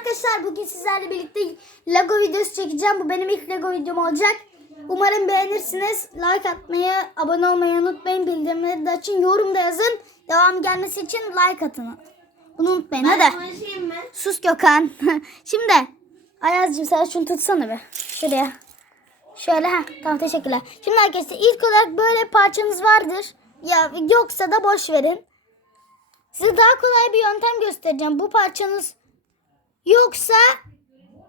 arkadaşlar bugün sizlerle birlikte Lego videosu çekeceğim. Bu benim ilk Lego videom olacak. Umarım beğenirsiniz. Like atmayı, abone olmayı unutmayın. Bildirimleri de açın. Yorum da yazın. Devam gelmesi için like atın. Bunu unutmayın. Hadi. konuşayım mı? Sus Gökhan. Şimdi Ayaz'cığım sen şunu tutsana be. Şuraya. Şöyle ha. Tamam teşekkürler. Şimdi arkadaşlar ilk olarak böyle parçanız vardır. Ya yoksa da boş verin. Size daha kolay bir yöntem göstereceğim. Bu parçanız yoksa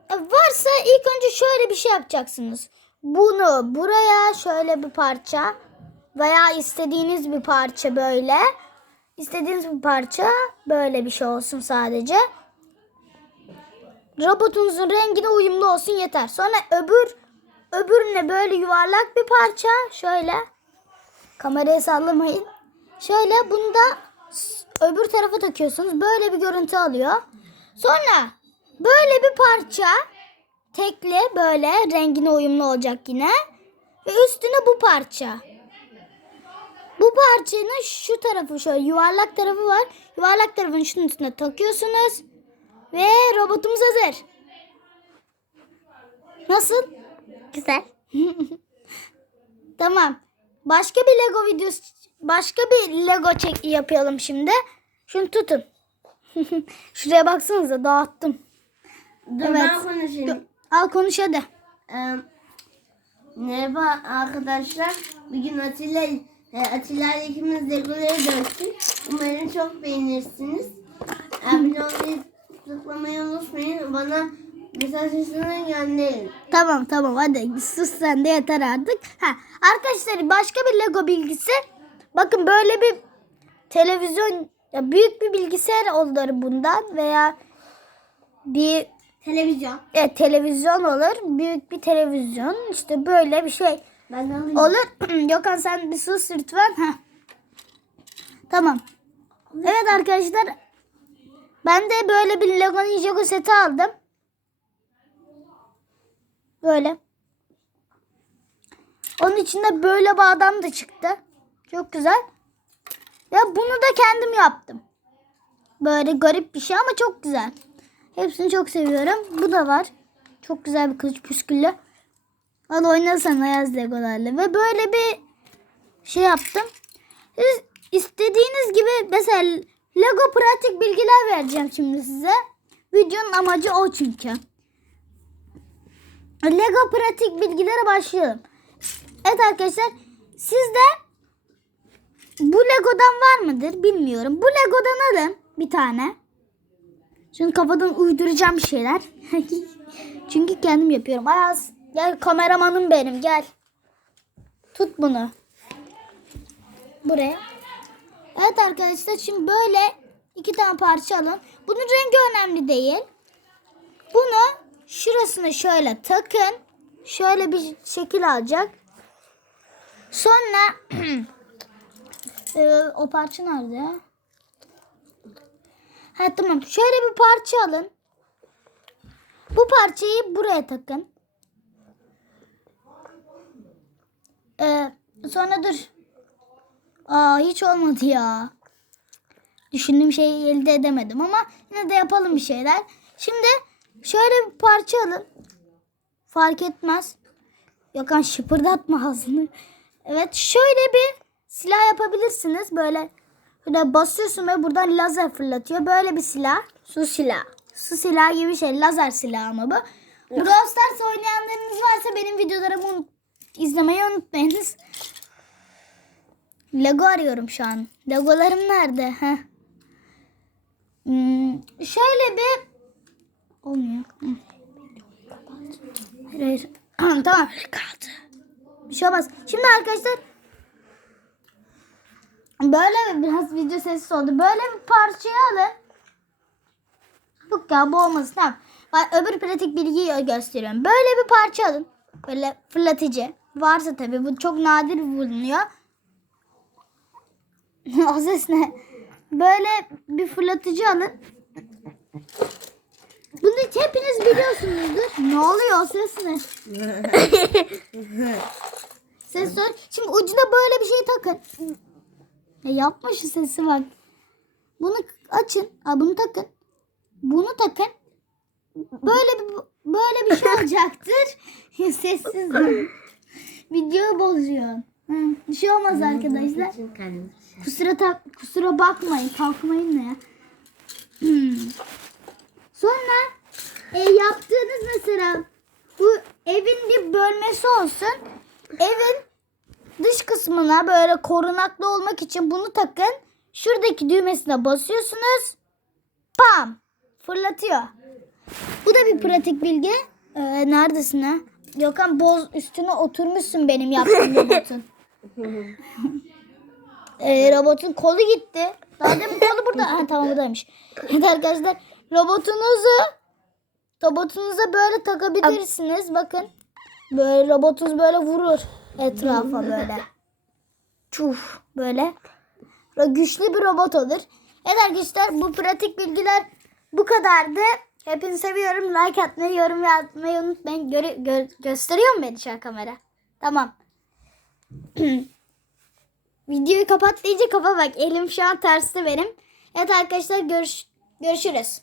e, varsa ilk önce şöyle bir şey yapacaksınız. Bunu buraya şöyle bir parça veya istediğiniz bir parça böyle. İstediğiniz bir parça böyle bir şey olsun sadece. Robotunuzun rengine uyumlu olsun yeter. Sonra öbür öbürüne böyle yuvarlak bir parça şöyle. Kamerayı sallamayın. Şöyle bunu da öbür tarafa takıyorsunuz. Böyle bir görüntü alıyor. Sonra böyle bir parça tekli böyle rengine uyumlu olacak yine. Ve üstüne bu parça. Bu parçanın şu tarafı şöyle yuvarlak tarafı var. Yuvarlak tarafını şunun üstüne takıyorsunuz. Ve robotumuz hazır. Nasıl? Güzel. tamam. Başka bir Lego videosu başka bir Lego çek yapalım şimdi. Şunu tutun. Şuraya baksanıza dağıttım. Dur Evet. ben konuşayım. Al konuş hadi. Ee, merhaba arkadaşlar. Bugün Atilla, e, Atilla ile ikimiz Legoları döktük. Umarım çok beğenirsiniz. Abone olmayı tıklamayı unutmayın. Bana mesaj üstüne gönderin. Tamam tamam hadi sus sen de yeter artık. Ha, arkadaşlar başka bir Lego bilgisi. Bakın böyle bir televizyon ya büyük bir bilgisayar olur bundan veya bir Televizyon. e, televizyon olur. Büyük bir televizyon işte böyle bir şey Ben alayım. olur. Gökhan sen bir sus lütfen. Heh. Tamam. Evet arkadaşlar ben de böyle bir Lego Ninjago seti aldım. Böyle. Onun içinde böyle bir adam da çıktı. Çok güzel. Ve bunu da kendim yaptım. Böyle garip bir şey ama çok güzel. Hepsini çok seviyorum. Bu da var. Çok güzel bir kılıç püsküllü. Hadi oynasana Ayaz Legolarla. Ve böyle bir şey yaptım. Siz istediğiniz gibi mesela Lego pratik bilgiler vereceğim şimdi size. Videonun amacı o çünkü. Lego pratik bilgilere başlayalım. Evet arkadaşlar sizde bu Lego'dan var mıdır bilmiyorum. Bu Lego'dan alın bir tane. Şimdi kafadan uyduracağım şeyler. Çünkü kendim yapıyorum. Ayaz gel kameramanım benim gel. Tut bunu. Buraya. Evet arkadaşlar şimdi böyle iki tane parça alın. Bunun rengi önemli değil. Bunu şurasına şöyle takın. Şöyle bir şekil alacak. Sonra Ee, o parça nerede? Ha tamam. Şöyle bir parça alın. Bu parçayı buraya takın. Ee, sonra dur. Aa hiç olmadı ya. Düşündüğüm şeyi elde edemedim ama yine de yapalım bir şeyler. Şimdi şöyle bir parça alın. Fark etmez. Yakan şıpırdatma ağzını. Evet şöyle bir silah yapabilirsiniz. Böyle böyle basıyorsun ve buradan lazer fırlatıyor. Böyle bir silah. Su silahı. Su silahı gibi bir şey. Lazer silahı ama bu. Brawl Stars oynayanlarınız varsa benim videolarımı unut- izlemeyi unutmayınız. Lego arıyorum şu an. Legolarım nerede? Heh. Hmm, şöyle bir olmuyor. Hayır, hayır. tamam. Kaldı. Bir şey olmaz. Şimdi arkadaşlar böyle biraz video sessiz oldu. Böyle bir parçayı alın. Yok ya bu olmasın. Tamam. Ben öbür pratik bilgiyi gösteriyorum. Böyle bir parça alın. Böyle fırlatıcı. Varsa tabii bu çok nadir bulunuyor. o ses ne? Böyle bir fırlatıcı alın. Bunu hepiniz biliyorsunuzdur. Ne oluyor o ses ne? Ses sor. Şimdi ucuna böyle bir şey takın. Ya yapma şu sesi bak. Bunu açın. Aa, bunu takın. Bunu takın. böyle bir böyle bir şey olacaktır. Sessiz ol. Videoyu bozuyorsun. Hı, bir şey olmaz arkadaşlar. Kusura tak kusura bakmayın. Kalkmayın ne ya. Sonra e, yaptığınız mesela bu evin bir bölmesi olsun. Evin dış kısmına böyle korunaklı olmak için bunu takın. Şuradaki düğmesine basıyorsunuz. Pam! Fırlatıyor. Bu da bir pratik bilgi. Ee, neredesin ha? Gökhan boz üstüne oturmuşsun benim yaptığım robotun. Ee, robotun kolu gitti. Daha demin kolu burada. Ha, tamam buradaymış. Evet arkadaşlar robotunuzu robotunuza böyle takabilirsiniz. Bakın. Böyle robotunuz böyle vurur etrafa böyle. Çuf böyle. Güçlü bir robot olur. Evet arkadaşlar bu pratik bilgiler bu kadardı. Hepinizi seviyorum. Like atmayı, yorum yapmayı unutmayın. Göre, gö- gösteriyor mu beni şu an kamera? Tamam. Videoyu kapat deyince kafa bak. Elim şu an terste benim. Evet arkadaşlar görüş görüşürüz.